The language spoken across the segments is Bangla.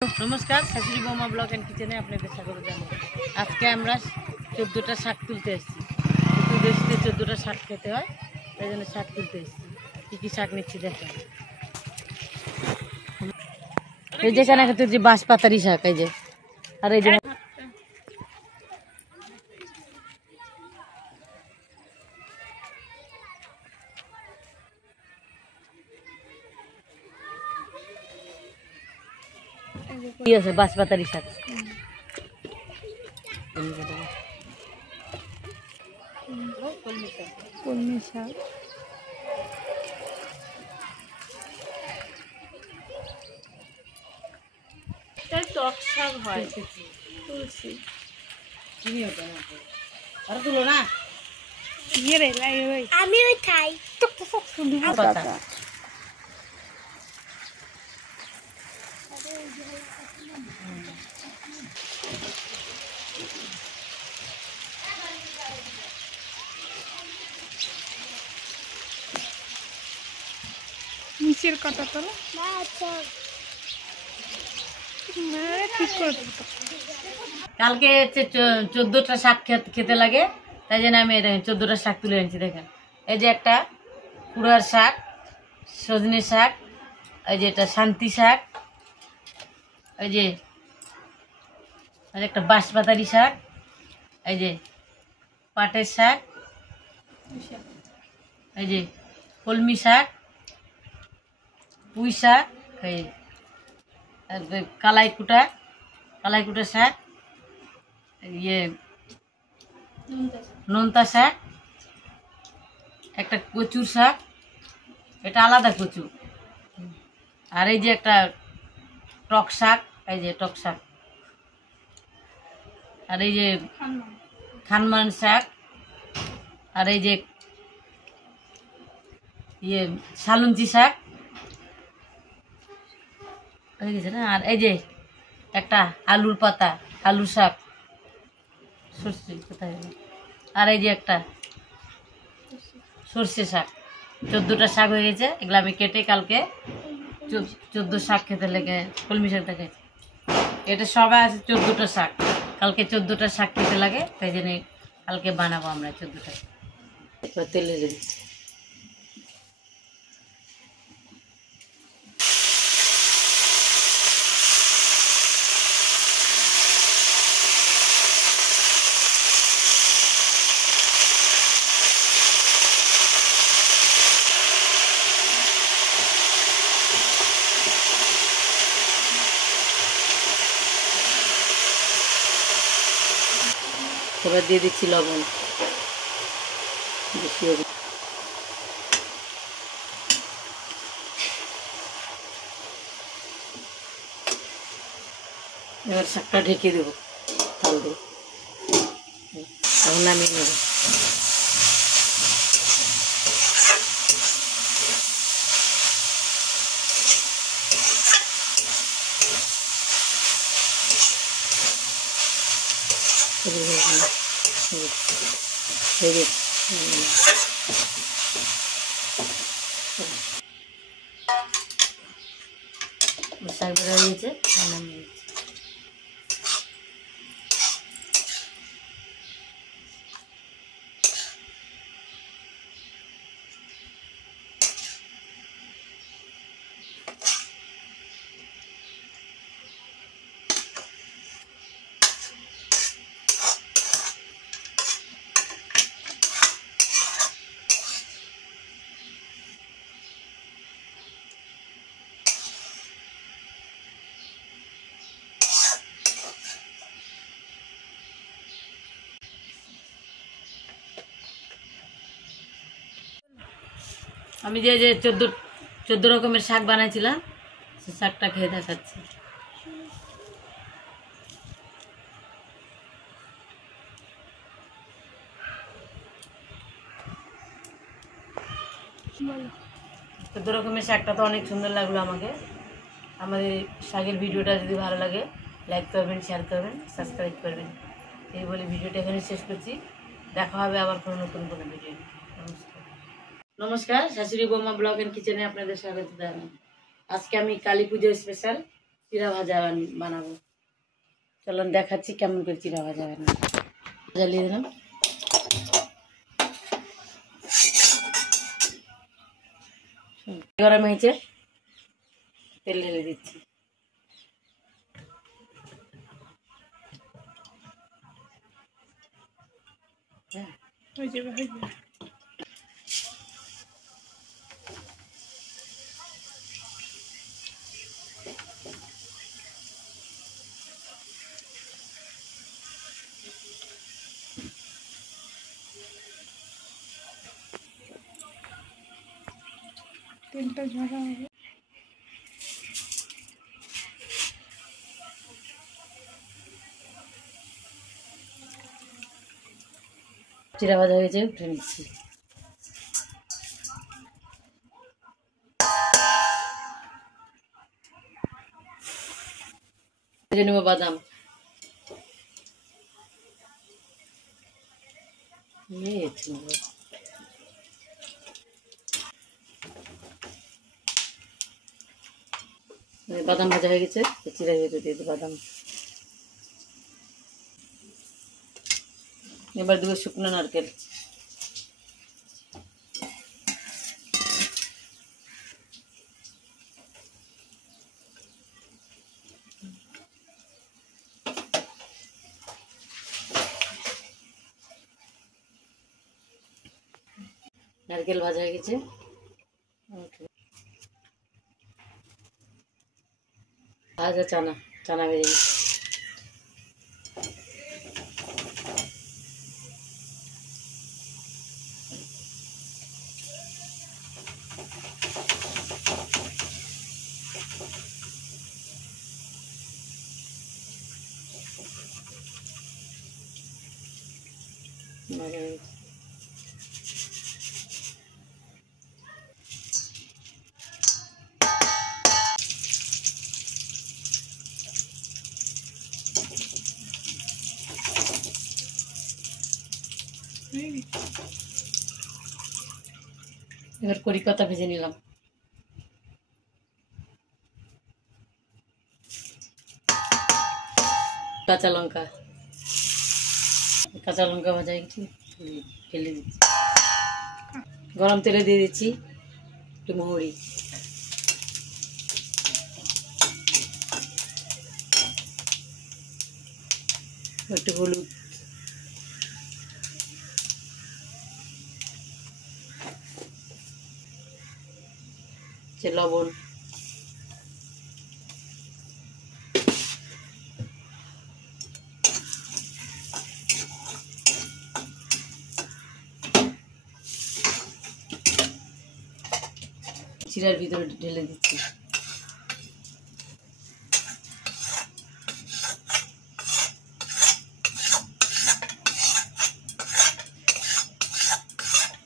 नमस्कार शाশুড়ি বৌমা ব্লগ एंड किचने আপনাদের স্বাগত জানাই। আজকে আমরা 14টা শাক তুলতে এসেছি। দেশে 14টা শাক খেতে হয়, তাই জন্য শাক তুলতে এসেছি। কি কি শাক নিচ্ছি দেখেন। এই যেখানে তুলছি বাঁশপাতারি শাক, এই যে, আর এই যে কি আছে বাঁশপাতারি শাক। কলমি শাক, টক শাক হয়, তুলসী আর তুলো না আমি ওই খাই পাতা। নিচের কাটা তোলা ঠিক করে দেবো। কালকে 14টা শাক খেতে লাগে, তাই জন্য আমি দেখেন 14টা শাক তুলে এনেছি। দেখেন এই যে একটা কুড়ার শাক, সজনে শাক, এই যে এটা শান্তি শাক, এই যে একটা বাঁশপাতারি শাক, এই যে পাটের শাক, এই যে কলমি শাক, পুঁই শাক, এই কালাই কুটা শাক, ইয়ে নোনতা শাক, একটা কচুর শাক, এটা আলাদা কচু, আর এই যে একটা টক শাক, এই যে টক শাক, আর এই যে খানমান শাক, আর এই যে ইয়ে শালুঞ্চি শাক হয়ে গেছে না, আর এই যে একটা আলুর পাতা, আলু শাক, সর্ষে কোথায়, আর এই যে একটা সর্ষে শাক। 14টা শাক হয়ে গেছে। এগুলো আমি কেটে কালকে 14 শাক খেতে লেগে কলমি শাক দেখে এটা সবাই আছে। 14টা শাক কালকে 14টা শাক খেতে লাগে, তাই জন্য কালকে বানাবো আমরা 14টা। এবার তেলে দেবো। এবার দিয়ে দিচ্ছি লবণ, বেশি হবে। এবার শাকটা ঢেকে দেবো তাল দিয়ে, এখন নামিয়ে নেব। শাক বেড়া হয়ে গেছে, নামিয়ে দিচ্ছি। আমি যে 14 রকমের শাক বানাইছিলাম, সে শাকটা খেয়ে দেখাচ্ছি। চোদ্দ রকমের শাকটা তো অনেক সুন্দর লাগলো আমাকে। আমাদের শাকের ভিডিওটা যদি ভালো লাগে লাইক করবেন, শেয়ার করবেন, সাবস্ক্রাইব করবেন। এই বলে ভিডিওটা এখানে শেষ করছি। দেখা হবে আবার কোনো নতুন কোনো ভিডিও। নমস্কার। নমস্কার শাশুড়ি বৌমা ব্লগ এন্ড কিচেনে আপনাদের স্বাগত জানাই। আজকে আমি কালী পুজো স্পেশাল চিরা ভাজা বানাবো। চলুন দেখাচ্ছি কেমন করে চিরা ভাজা বানাবো। জ্বালিয়ে দিলাম। গরম হয়েছে, তেল ঢেলে দিচ্ছি। হ্যাঁ, হয়ে যাবে হয়ে যাবে। তেলটা ঝরা হবে। চিরা ভাজা হয়েছে, উঠে নিচ্ছি। ভেজে নেবো বাদাম। বাদাম ভাজা হয়ে গেছে, চিরা ভেজে দিয়ে দিই বাদাম। এবার দেবো শুকনো নারকেল। নারকেল ভাজা হয়ে গেছে, ভাজা চানা, চানা ভেজে গেছে। এবার কড়ি পাতা ভেজে নিলাম। কাঁচা লঙ্কা, কাঁচা লঙ্কা ভাজা একটু ঢেলে দিচ্ছি। গরম তেলে দিয়ে দিচ্ছি একটু মৌরি, একটু হলুদ, লবণ, চিরার ভিতরে ঢেলে দিচ্ছি।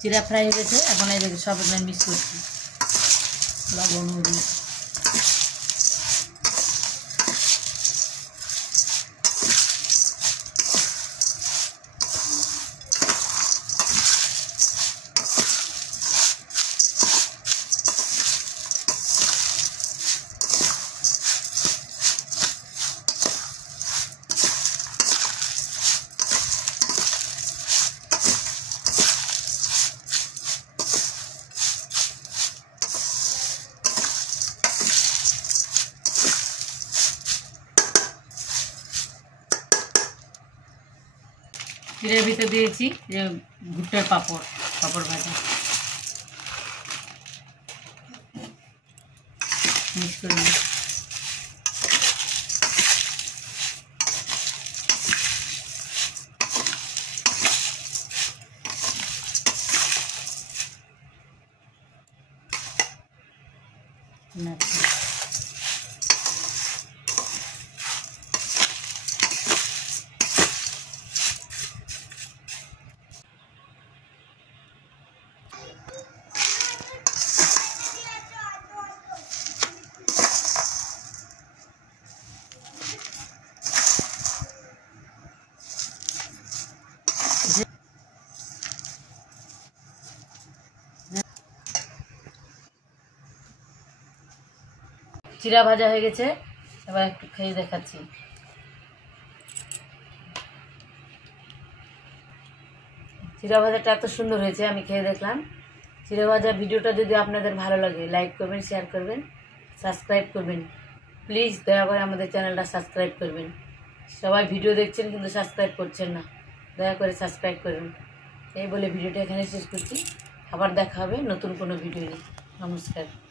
চিরা ফ্রাই হয়ে গেছে, এখন এই দেখে সব মিক্স করছি। লবণ, হলুদ, চিরার ভিতরে দিয়েছি যে ভুট্টার পাঁপড়, পাঁপড় ভাজা মিক্স করে নিই। চিরা ভাজা হয়ে গেছে, এবার একটু খেয়ে দেখাচ্ছি। চিড়া ভাজাটা এত সুন্দর হয়েছে, আমি খেয়ে দেখলাম। চিড়া ভাজা ভিডিওটা যদি আপনাদের ভালো লাগে লাইক করবেন, শেয়ার করবেন, সাবস্ক্রাইব করবেন। প্লিজ দয়া করে আমাদের চ্যানেলটা সাবস্ক্রাইব করবেন। সবাই ভিডিও দেখছেন কিন্তু সাবস্ক্রাইব করছেন না, দয়া করে সাবস্ক্রাইব করবেন। এই বলে ভিডিওটা এখানে শেষ করছি। আবার দেখা হবে নতুন কোনো ভিডিও নিয়ে। নমস্কার।